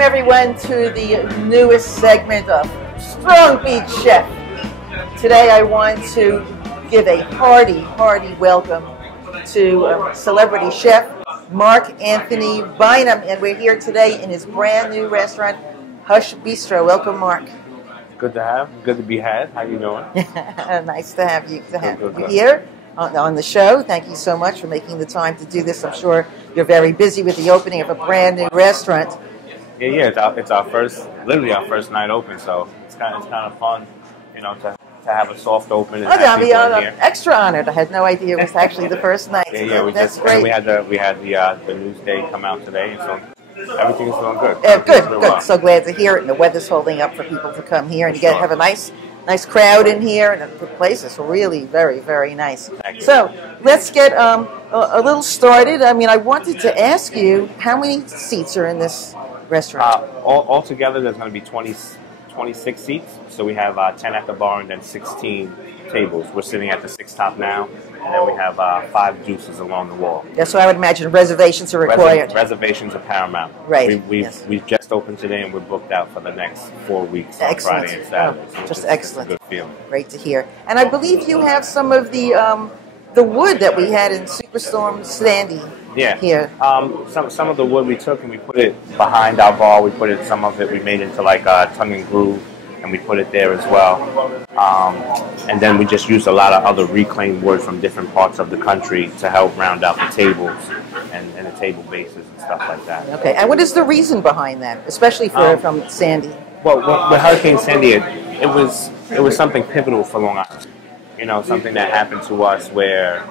Welcome everyone to the newest segment of Strong Beach Chef. Today I want to give a hearty welcome to celebrity chef Marc Anthony Bynum, and we're here today in his brand new restaurant, Hush Bistro. Welcome, Marc. Good to be had. How you doing? Nice to have you here on the show. Thank you so much for making the time to do this. I'm sure you're very busy with the opening of a brand new restaurant. Yeah. It's our first night open, so it's kind of fun, to have a soft open. And I'm extra honored. I had no idea it was actually the first night. That's great. We had the news day come out today, so everything is going good. Good. Well. So glad to hear it. And the weather's holding up for people to come here and have a nice crowd in here, and the place is really very nice. So let's get a little started. I mean, I wanted to ask you, how many seats are in this restaurant? Altogether, there's going to be 26 seats. So we have 10 at the bar and then 16 tables. We're sitting at the 6th top now, and then we have 5 juices along the wall. Yeah, so I would imagine reservations are required. Reservations are paramount. Right. We've just opened today, and we're booked out for the next 4 weeks. Excellent. Friday and Saturday. So just excellent. It's a good feeling. Great to hear. And I believe you have some of the wood that we had in Superstorm Sandy. Yeah. Here. Some of the wood we took and we put it behind our bar. We put some of it we made into like tongue and groove, and we put it there as well. And then we just used a lot of other reclaimed wood from different parts of the country to help round out the tables and the table bases and stuff like that. Okay. And what is the reason behind that, especially from Sandy? Well, with Hurricane Sandy, it was something pivotal for Long Island. Something that happened to us where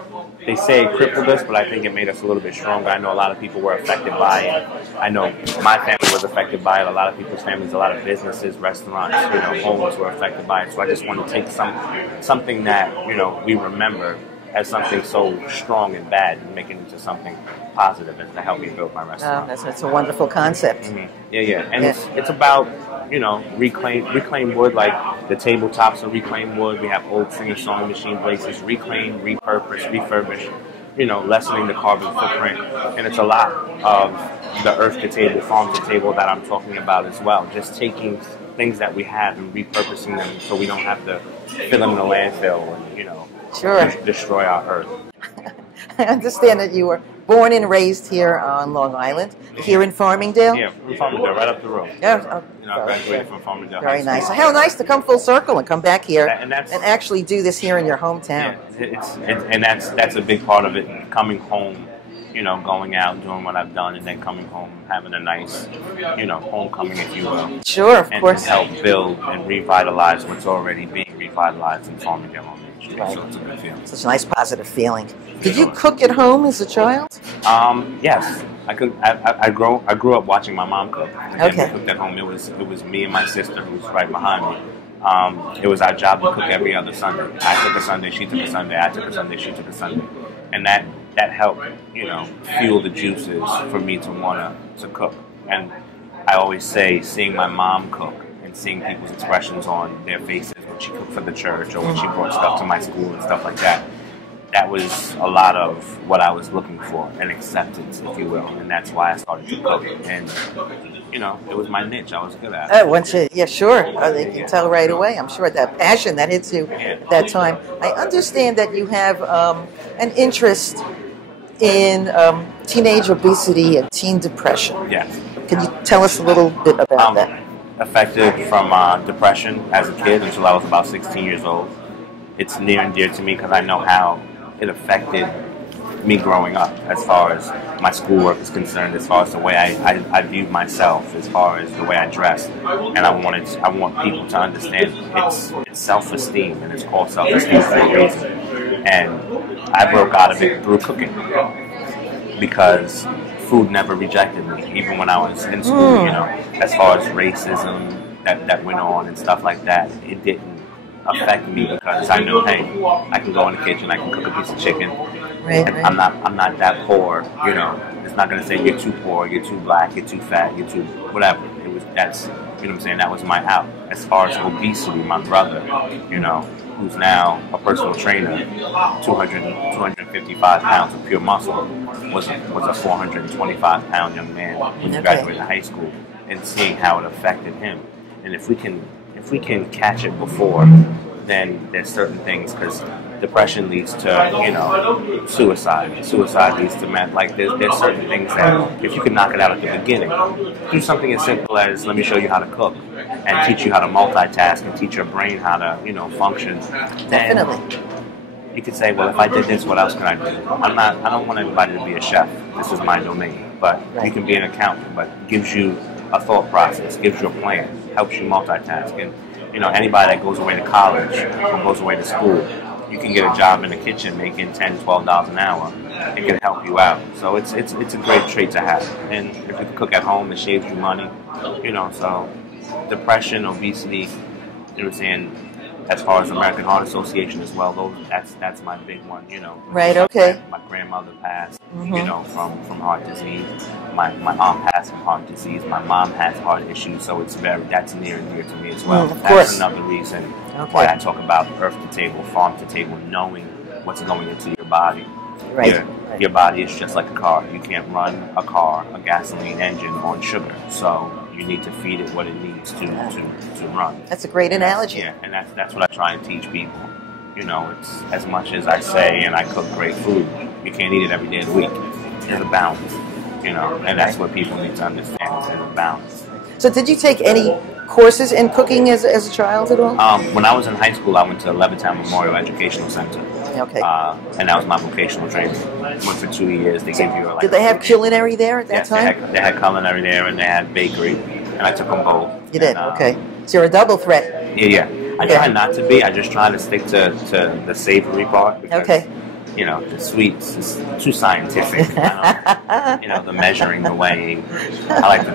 they say it crippled us, but I think it made us a little bit stronger. I know a lot of people were affected by it. I know my family was affected by it. A lot of people's families, a lot of businesses, restaurants, homes were affected by it. So I just want to take something that, we remember as something so strong and bad and make it into something positive and to help me build my restaurant. That's a wonderful concept. Mm-hmm. Yeah. And it's about, reclaim wood, like the tabletops are reclaimed wood. We have old singer-sewing machine braces, reclaimed, repurposed, refurbished, lessening the carbon footprint. And it's a lot of the earth to table, farm to table that I'm talking about as well. Just taking things that we have and repurposing them so we don't have to fill them in the landfill and, destroy our earth. I understand that you were born and raised here on Long Island, here in Farmingdale? Yeah, in Farmingdale, right up the road. Yeah, I graduated from Farmingdale. Very nice. How nice to come full circle and come back here and actually do this here in your hometown. Yeah, that's a big part of it, coming home, going out, doing what I've done, and then coming home, having a nice, homecoming, if you will. Sure, of course. And help build and revitalize what's already being revitalized in Farmingdale. Right. So it's a good feeling. Such a nice, positive feeling. Did you cook at home as a child? Yes, I could. I grew up watching my mom cook. Okay. We cooked at home. It was me and my sister who was right behind me. It was our job to cook every other Sunday. I took a Sunday, she took a Sunday. I took a Sunday, she took a Sunday, and that helped fuel the juices for me to want to cook. And I always say, seeing my mom cook and seeing people's expressions on their faces when she cooked for the church or when she brought stuff to my school and stuff like that, that was a lot of what I was looking for, an acceptance, if you will, and that's why I started to cook. And it was my niche. I was good at it. Yeah, sure. They can tell right away. I'm sure that passion that hits you at that time. I understand that you have an interest in teenage obesity and teen depression. Yes. Can you tell us a little bit about that? Affected from depression as a kid until I was about 16 years old. It's near and dear to me because I know how it affected me growing up as far as my schoolwork is concerned, as far as the way I viewed myself, as far as the way I dressed. And I want people to understand it's self-esteem, and it's called self-esteem for a reason. And I broke out of it through cooking because food never rejected me, even when I was in school, as far as racism that went on and stuff like that. It didn't affect me because I knew, hey, I can go in the kitchen, I can cook a piece of chicken. Right. I'm not that poor, It's not going to say you're too poor, you're too black, you're too fat, you're too whatever. That's that was my out. As far as obesity, my brother, who's now a personal trainer, 255 pounds of pure muscle, was a 425-pound young man when he graduated high school. and seeing how it affected him. And if we can catch it before, then there's certain things, because depression leads to suicide. Suicide leads to there's certain things that if you can knock it out at the beginning, do something as simple as let me show you how to cook and teach you how to multitask and teach your brain how to function. Definitely. You could say, well, if I did this, what else can I do? I don't want everybody to be a chef. This is my domain. But you can be an accountant, but gives you a thought process, gives you a plan, helps you multitask. And anybody that goes away to college or goes away to school, you can get a job in the kitchen making $10, $12 an hour. It can help you out. So it's a great trait to have. And if you can cook at home, it saves you money. So depression, obesity, as far as American Heart Association as well, that's my big one. Right. Okay. My grandmother passed, from heart disease. My aunt passed from heart disease. My mom has heart issues, so that's near and dear to me as well. Of that's course. Another reason why I talk about earth to table, farm to table, knowing what's going into your body. Right. Your body is just like a car. You can't run a car, a gasoline engine, on sugar. So you need to feed it what it needs to run. That's a great analogy. Yeah, and that's what I try and teach people. It's as much as I say and I cook great food, you can't eat it every day of the week. There's a balance, and that's what people need to understand. There's a balance. So did you take any courses in cooking as a child at all? When I was in high school, I went to Levittown Memorial Educational Center. Okay. And that was my vocational training. Went for 2 years. They gave you Did they have culinary there at that time? They had culinary there, and they had bakery, and I took them both. You did? Okay. So you're a double threat. Yeah. I try not to be. I just try to stick to the savory part. Because, the sweets is too scientific. The measuring, the weighing. I like to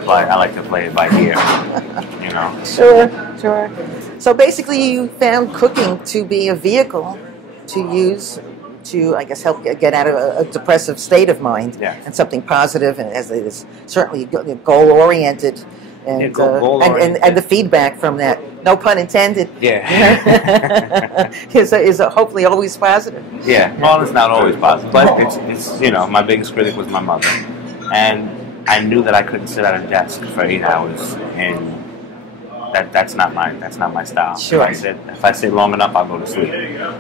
play it by ear. Sure. So basically, you found cooking to be a vehicle to use to, I guess, help get out of a depressive state of mind, and something positive, and as it is certainly goal oriented. And, and the feedback from that, no pun intended, is hopefully always positive. Yeah, well, it's not always positive, but it's my biggest critic was my mother, and I knew that I couldn't sit at a desk for 8 hours, and that's not my style. Sure. If I sit long enough, I'll go to sleep.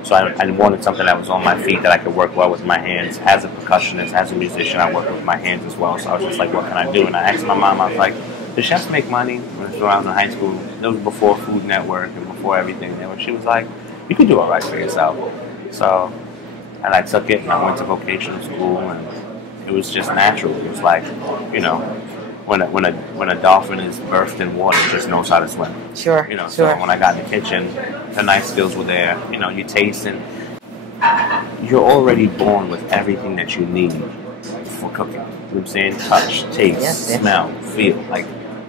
So I wanted something that was on my feet that I could work well with my hands. As a percussionist, as a musician, I work with my hands as well. So I was just like, what can I do? And I asked my mom, I was like, do chefs make money? When I was in high school, it was before Food Network and before everything. And she was like, you can do all right for yourself. So, and I took it and I went to vocational school, and it was just natural. It was like, when a dolphin is birthed in water, it just knows how to swim. Sure. So when I got in the kitchen, the knife skills were there. You taste, and you're already born with everything that you need for cooking. You know what I'm saying? Touch, taste, smell, feel,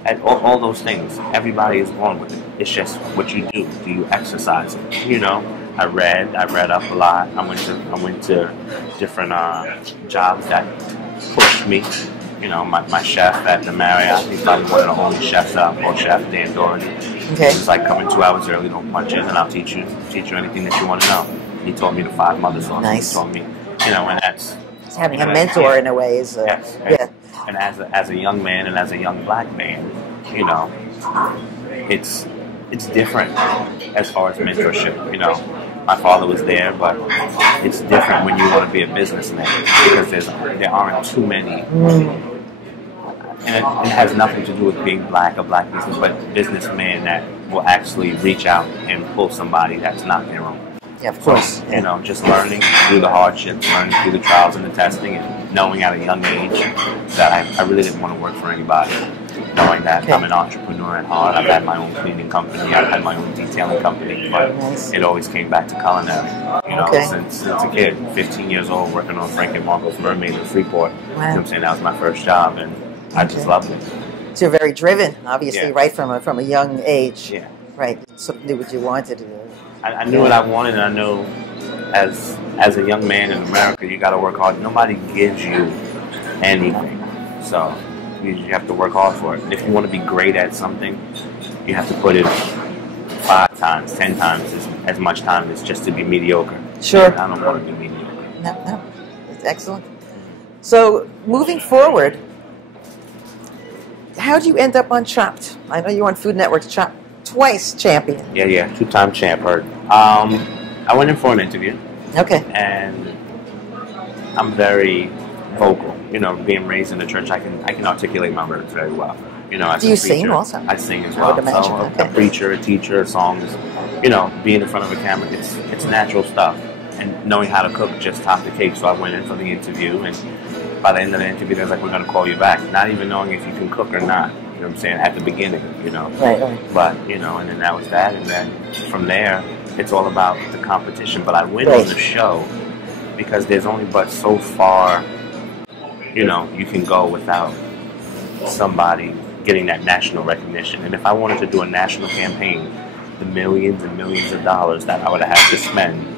and all those things. Everybody is born with it. It's just what you do. Do you exercise it? I read up a lot. I went to different jobs that pushed me. My chef at the Marriott, he's probably one of the only chefs out, called Chef Dan Doherty. Okay. He's like, come in 2 hours early, don't punch in, and I'll teach you anything that you want to know. He taught me the 5 mother sauces. Nice. He taught me, and that's having a mentor in a way is yes. And as a young man and as a young black man, it's different as far as mentorship. My father was there, but it's different when you want to be a businessman, because there aren't too many. And it has nothing to do with being black or black business, but businessman that will actually reach out and pull somebody that's not their own. Yeah, of course. Just learning through the hardships, learning through the trials and the testing, and knowing at a young age that I really didn't want to work for anybody. Knowing that I'm an entrepreneur at heart. I've had my own cleaning company, I've had my own detailing company, but it always came back to culinary. Since a kid, 15 years old, working on Frank and Marco's Mermaid in Freeport. Wow. You know what I'm saying? That was my first job, and I just loved it. So you're very driven, obviously, right from a young age. Yeah. Right. You sort of knew what you wanted. I knew what I wanted, and I knew as a young man in America, you got to work hard. Nobody gives you anything, so you have to work hard for it. If you want to be great at something, you have to put in 5 times, 10 times as much time as just to be mediocre. Sure. I don't want to be mediocre. No, it's excellent. So moving forward, how do you end up on Chopped? I know you're on Food Network's Chopped, twice champion. Yeah, two-time champ. I went in for an interview. Okay. And I'm very vocal. You know, being raised in the church, I can articulate my words very well. You know, as do you a preacher, sing also? I sing as I well. would imagine. So Okay. a preacher, a teacher, a song is, you know, being in front of a camera, it's natural stuff. And knowing how to cook just topped the cake. So I went in for the interview, and by the end of the interview, they're like, we're going to call you back. Not even knowing if you can cook or not. You know what I'm saying? At the beginning, you know. Right. But, you know, and then that was that. And then from there, it's all about the competition. But I win on the show because there's only but so far, you know, you can go without somebody getting that national recognition. And if I wanted to do a national campaign, the millions and millions of dollars that I would have to spend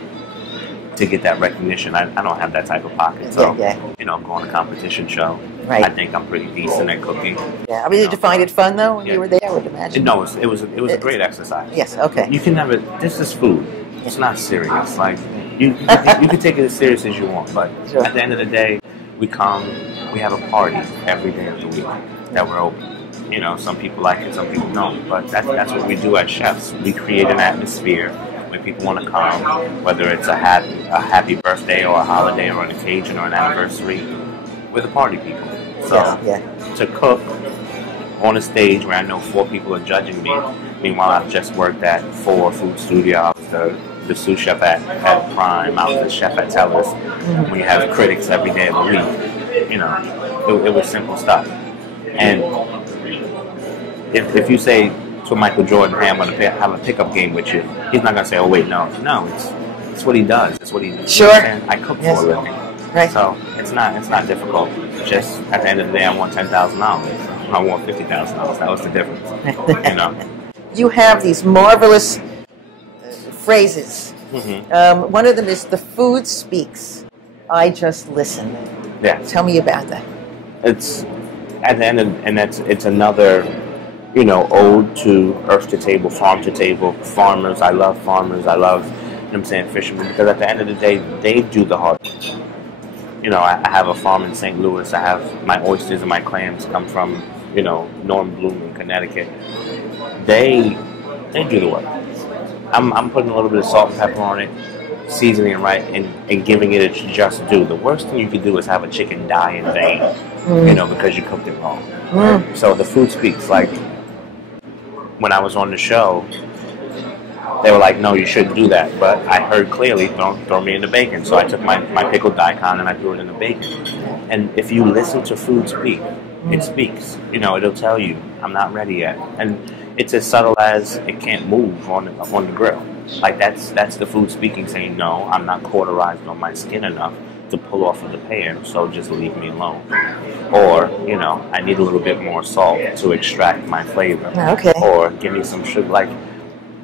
to get that recognition, I don't have that type of pocket. So, you know, go on a competition show. Right. I think I'm pretty decent at cooking. Yeah. I mean, did you find it fun though when you were there? I would imagine. No, it was a great exercise. Yes. Okay. You can never. This is food. It's not serious. Like you can take it as serious as you want, but at the end of the day, we have a party every day of the week that we're open. You know, some people like it, some people don't, but that's what we do as chefs. We create an atmosphere where people want to come, whether it's a happy birthday or a holiday or an occasion or an anniversary. We're the party people. So to cook on a stage where I know 4 people are judging me, meanwhile I've just worked at 4 food studios, the sous chef at Prime, I was the chef at Tellers. When you have critics every day of the week, you know, it was simple stuff. And if you say to Michael Jordan, hey, I'm going to have a pickup game with you, he's not going to say, oh wait, no, it's what he does. It's what he does. Sure. I cook for a living. Right. So it's not difficult. Just at the end of the day, I want $10,000. I want $50,000. That was the difference. You know. You have these marvelous phrases. One of them is "the food speaks. I just listen." Yeah. Tell me about that. It's at the end, it's another, you know, ode to earth to table, farm to table, farmers. I love farmers. I love, you know what I'm saying, fishermen, because at the end of the day, they do the hard work. You know, I have a farm in St. Louis. I have my oysters and my clams come from, you know, Norm Bloom in Connecticut. They do the work. I'm putting a little bit of salt and pepper on it, seasoning it right, and giving it its just due. The worst thing you could do is have a chicken die in vain, you know, because you cooked it wrong. So the food speaks. Like, when I was on the show, they were like, no, you shouldn't do that. But I heard clearly, don't throw me in the bacon. So I took my pickled daikon and I threw it in the bacon. And if you listen to food speak, it speaks. You know, it'll tell you, I'm not ready yet. And it's as subtle as it can't move on the grill. Like, that's the food speaking, saying, no, I'm not cauterized on my skin enough to pull off of the pan, so just leave me alone. Or, you know, I need a little bit more salt to extract my flavor. Okay. Or give me some sugar. Like,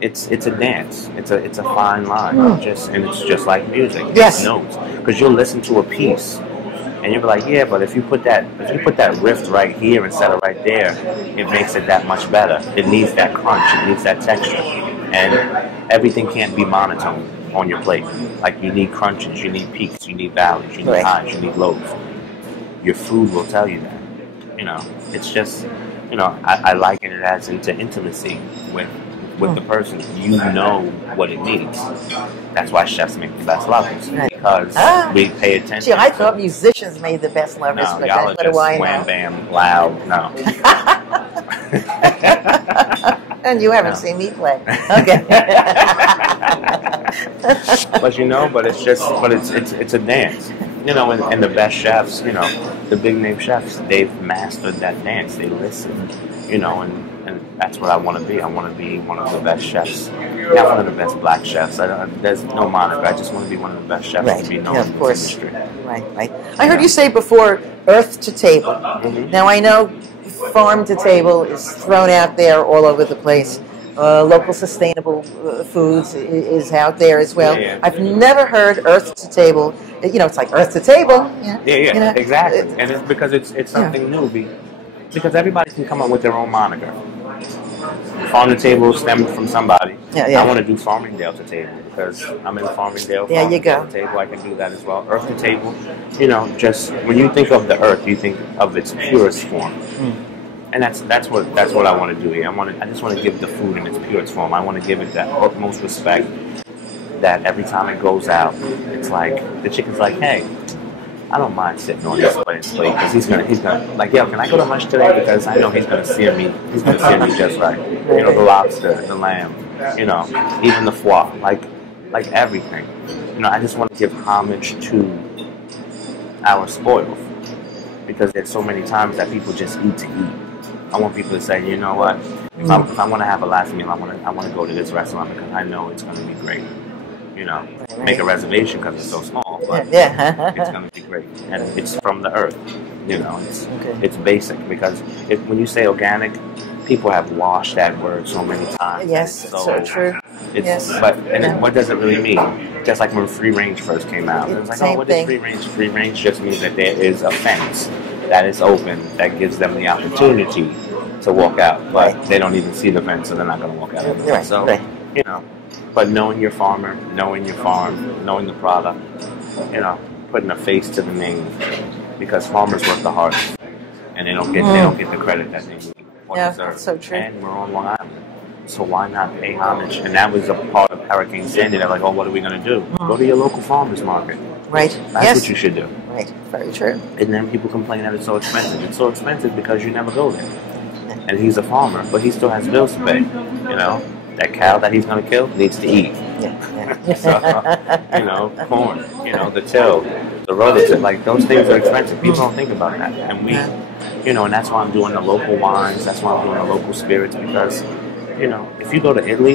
it's a dance. It's a fine line. And it's just like music. Yes. It's notes. Because you'll listen to a piece and you'll be like, yeah, but if you put that riff right here instead of right there, it makes it that much better. It needs that crunch. It needs that texture. And everything can't be monotone on your plate. Like, you need crunches, you need peaks, you need valleys, you need highs, you need lows. Your food will tell you that. You know, it's just, you know, I liken it as into intimacy with the person. You know what it needs. That's why chefs make the best lovers, because we pay attention. Gee, I thought musicians made the best lovers, No, but y'all are what do I just wham know? bam loud. No. And you haven't seen me play. Okay. But you know, it's a dance. You know, and the best chefs, you know, the big name chefs, they've mastered that dance. They listen, you know, and that's what I want to be. I want to be one of the best chefs. Not one of the best black chefs. There's no moniker. I just want to be one of the best chefs to be known in this industry. Right. I heard you say before, earth to table. Now, I know farm to table is thrown out there all over the place. Local sustainable foods is out there as well. Yeah. I've never heard earth to table. You know, it's like earth to table. Yeah, you know, exactly. And it's because it's something new. Because everybody can come up with their own moniker. Farm to table stemmed from somebody. I want to do Farmingdale to table because I'm in Farmingdale. There you go. To table, I can do that as well. Earth to table, you know, just when you think of the earth, you think of its purest form. And that's what I want to do here. I just want to give the food in its purest form. I want to give it that utmost respect. That every time it goes out, it's like the chicken's like, hey, I don't mind sitting on this plate because he's gonna like, yo, can I go to Hush today because I know he's gonna sear me. He's gonna sear me just right. You know, the lobster, the lamb, you know, even the foie, like everything. You know, I just want to give homage to our spoils because there's so many times that people just eat to eat. I want people to say, you know what, if I want to have a last meal, I want to go to this restaurant because I know it's gonna be great. You know, make a reservation because it's so small, but it's going to be great. And it's from the earth, you know, it's basic because when you say organic, people have washed that word so many times. Yes, it's so true. But what does it really mean? Just like when free range first came out. It was like, oh, what is free range? Free range just means that there is a fence that is open that gives them the opportunity to walk out, but they don't even see the fence, so they're not going to walk out. So, you know. But knowing your farmer, knowing your farm, knowing the product, you know, putting a face to the name, because farmers work the hardest, and they don't get the credit that they need or deserve. That's so true. And we're on Long Island, so why not pay homage? And that was a part of Hurricane Sandy. They're like, oh, what are we going to do? Go to your local farmers market. Right. That's what you should do. Right. Very true. And then people complain that it's so expensive. It's so expensive because you never go there. And he's a farmer, but he still has bills to pay. You know. That cow that he's going to kill needs to eat. So, you know, corn, you know, the till, the rototil, like those things are expensive. People don't think about that. And we, you know, and that's why I'm doing the local wines. That's why I'm doing the local spirits because, you know, if you go to Italy,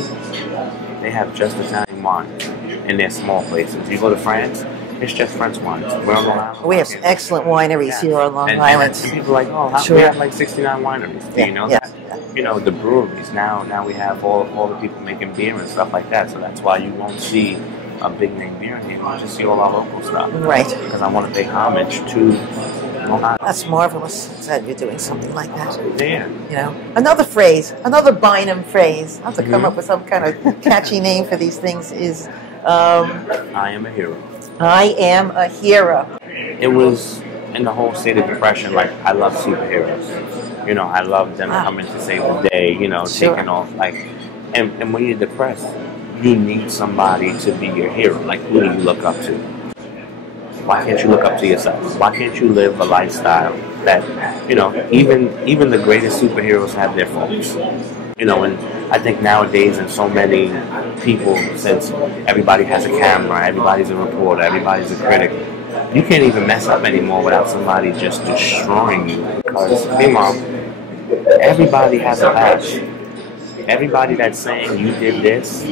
they have just Italian wines in their small places. You go to France, it's just French wines. We're on Long Island. We have some excellent wineries here on Long Island. And people are like, oh, we have like 69 wineries. Do you know that? You know, the breweries. Now we have all the people making beer and stuff like that. So that's why you won't see a big name beer in here. You just see all our local stuff. Right. Because I want to pay homage to Long Island. That's marvelous that you're doing something like that. Yeah. You know, another phrase, another Bynum phrase. I have to come up with some kind of catchy name for these things. Is I am a hero. I am a hero. It was in the whole state of depression. Like I love superheroes. You know, I love them coming to save the day, you know, taking off, like, and when you're depressed, you need somebody to be your hero. Like, who do you look up to? Why can't you look up to yourself? Why can't you live a lifestyle that, you know, even the greatest superheroes have their faults? You know, and I think nowadays in so many people, since everybody has a camera, everybody's a reporter, everybody's a critic, you can't even mess up anymore without somebody just destroying you. Because, hey mom, everybody has a past. Everybody that's saying you did this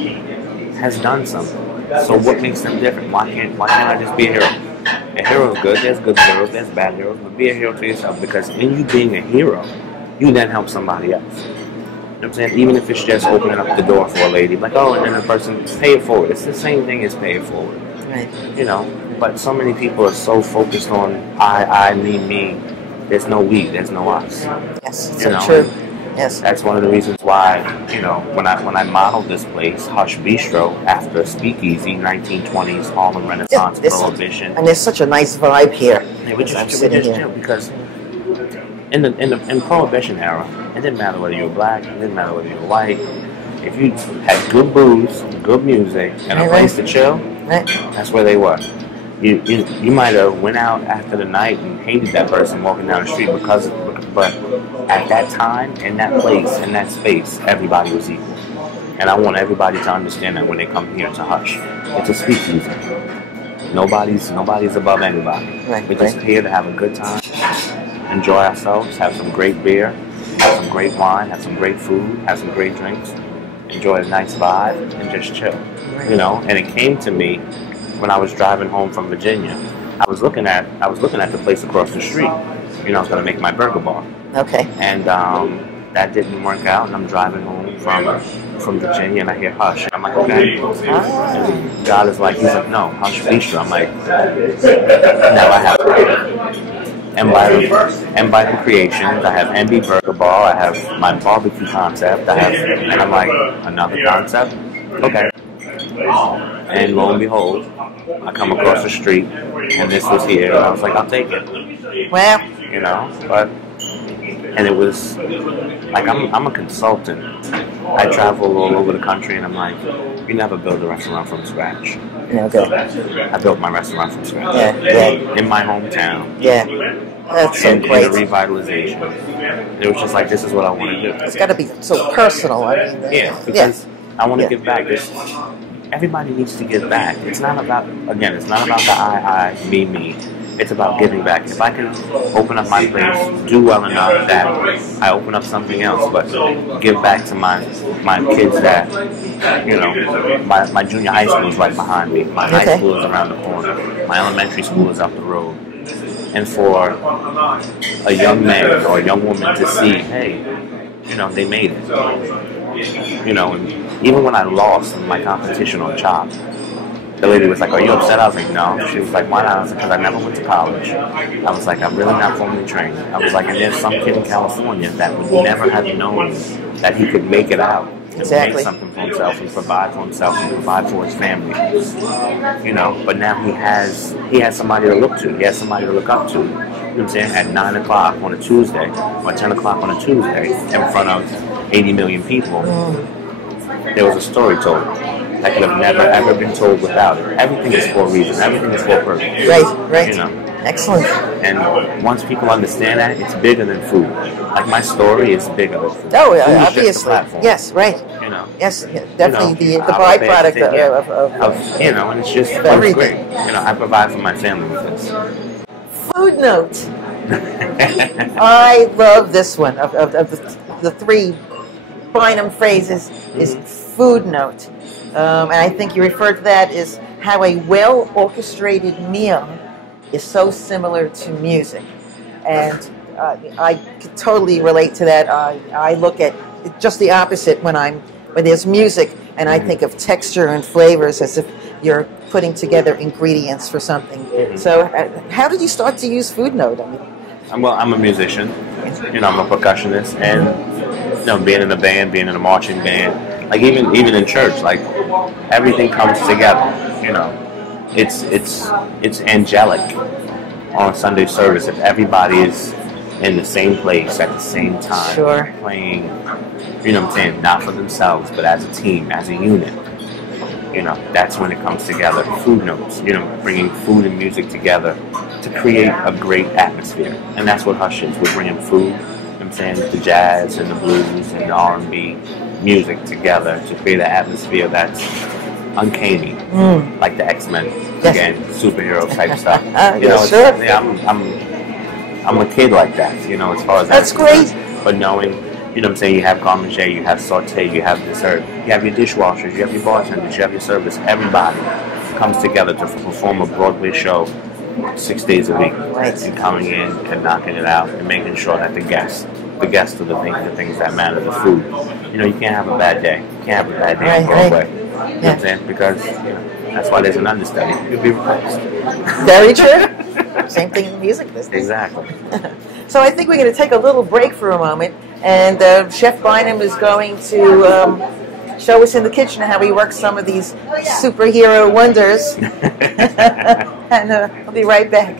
has done something. So what makes them different? Why can't I just be a hero? A hero is good. There's good heroes. There's bad heroes. But be a hero to yourself. Because in you being a hero, you then help somebody else. You know what I'm saying? Even if it's just opening up the door for a lady. Like, oh, and then the person, pay it forward. It's the same thing as pay it forward. Right. You know? But so many people are so focused on I, me. There's no we. There's no us. Yes, so true. Yes. That's one of the reasons why, you know, when I modeled this place, Hush Bistro, after a speakeasy, 1920s Harlem Renaissance Prohibition. And there's such a nice vibe here. Yeah, we just chill because in Prohibition era, it didn't matter whether you were black, it didn't matter whether you were white. If you had good booze, good music, and a place to chill, that's where they were. You might have went out after the night and hated that person walking down the street but at that time, in that place, in that space, everybody was equal. And I want everybody to understand that when they come here to Hush. It's a speakeasy. Nobody's above anybody. We're just here to have a good time, enjoy ourselves, have some great beer, have some great wine, have some great food, have some great drinks, enjoy a nice vibe, and just chill. You know, and it came to me when I was driving home from Virginia. I was looking at the place across the street. You know, I was going to make my burger bar. Okay. And that didn't work out, and I'm driving home from Virginia, and I hear Hush. And I'm like, okay. And God is like, he's like, no, Hush Bistro. I'm like, now I have M Bible Creations. I have MB Burger Bar. I have my barbecue concept. And I'm like, another concept? Okay. And lo and behold, I come across the street, and this was here, and I was like, I'll take it. Well, you know, but And it was like I'm a consultant. I travel all over the country, and I'm like, you never build a restaurant from scratch. Okay. I built my restaurant from scratch. Yeah. In my hometown. Yeah. That's so great. In the revitalization. It was just like, this is what I want to do. It's got to be so personal. I mean, because I want to give back. Everybody needs to give back. It's not about the I, me. It's about giving back. If I can open up my place, do well enough that I open up something else, but give back to my kids that, my junior high school is right behind me. My high school is around the corner. My elementary school is up the road. And for a young man or a young woman to see, hey, they made it. And even when I lost in my competition on Chop, the lady was like, are you upset? I was like, no. She was like, why not? I was like, because I never went to college. I was like, I'm really not formally trained. I was like, and there's some kid in California that would never have known that he could make it out. Exactly. Make something for himself and provide for himself and provide for his family. But now he has somebody to look to. He has somebody to look up to. You know what I'm saying? At 9 o'clock on a Tuesday or 10 o'clock on a Tuesday in front of 80 million people, there was a story told that could have never ever been told without it. Everything is for a reason. Everything is for a purpose. Right. Excellent. And once people understand that, it's bigger than food. Like my story is bigger than food. Oh, food obviously. Yes, right. Yes, definitely the byproduct of and it's just everything. I provide for my family with this. Food note. I love this one of the three Bynum phrases is food note. And I think you referred to that as how a well-orchestrated meal is so similar to music. And I could totally relate to that. I look at it just the opposite when there's music, and I think of texture and flavors as if you're putting together ingredients for something. So how did you start to use food note? I'm a musician. I'm a percussionist, and being in a band, being in a marching band, like even in church, like everything comes together. It's angelic on Sunday service if everybody is in the same place at the same time, playing. Not for themselves, but as a team, as a unit. That's when it comes together. Food notes, bringing food and music together to create a great atmosphere. And that's what Hush is. We're bringing food, the jazz and the blues and the R&B music together to create an atmosphere that's uncanny, like the X-Men, again, superhero type stuff. I'm a kid like that, as far as that's great. But knowing, you have garde manger, you have saute, you have dessert, you have your dishwashers, you have your bartenders, you have your service. Everybody comes together to perform a Broadway show 6 days a week, and coming in and knocking it out and making sure that the guests are the things that matter, the food. You can't have a bad day. You can't have a bad day on Broadway. You know what I'm saying? Because that's why there's an understudy. You'll be replaced. Very true. Same thing in the music business. Exactly. So I think we're going to take a little break for a moment, and Chef Bynum is going to show us in the kitchen how he works some of these superhero wonders. And I'll be right back.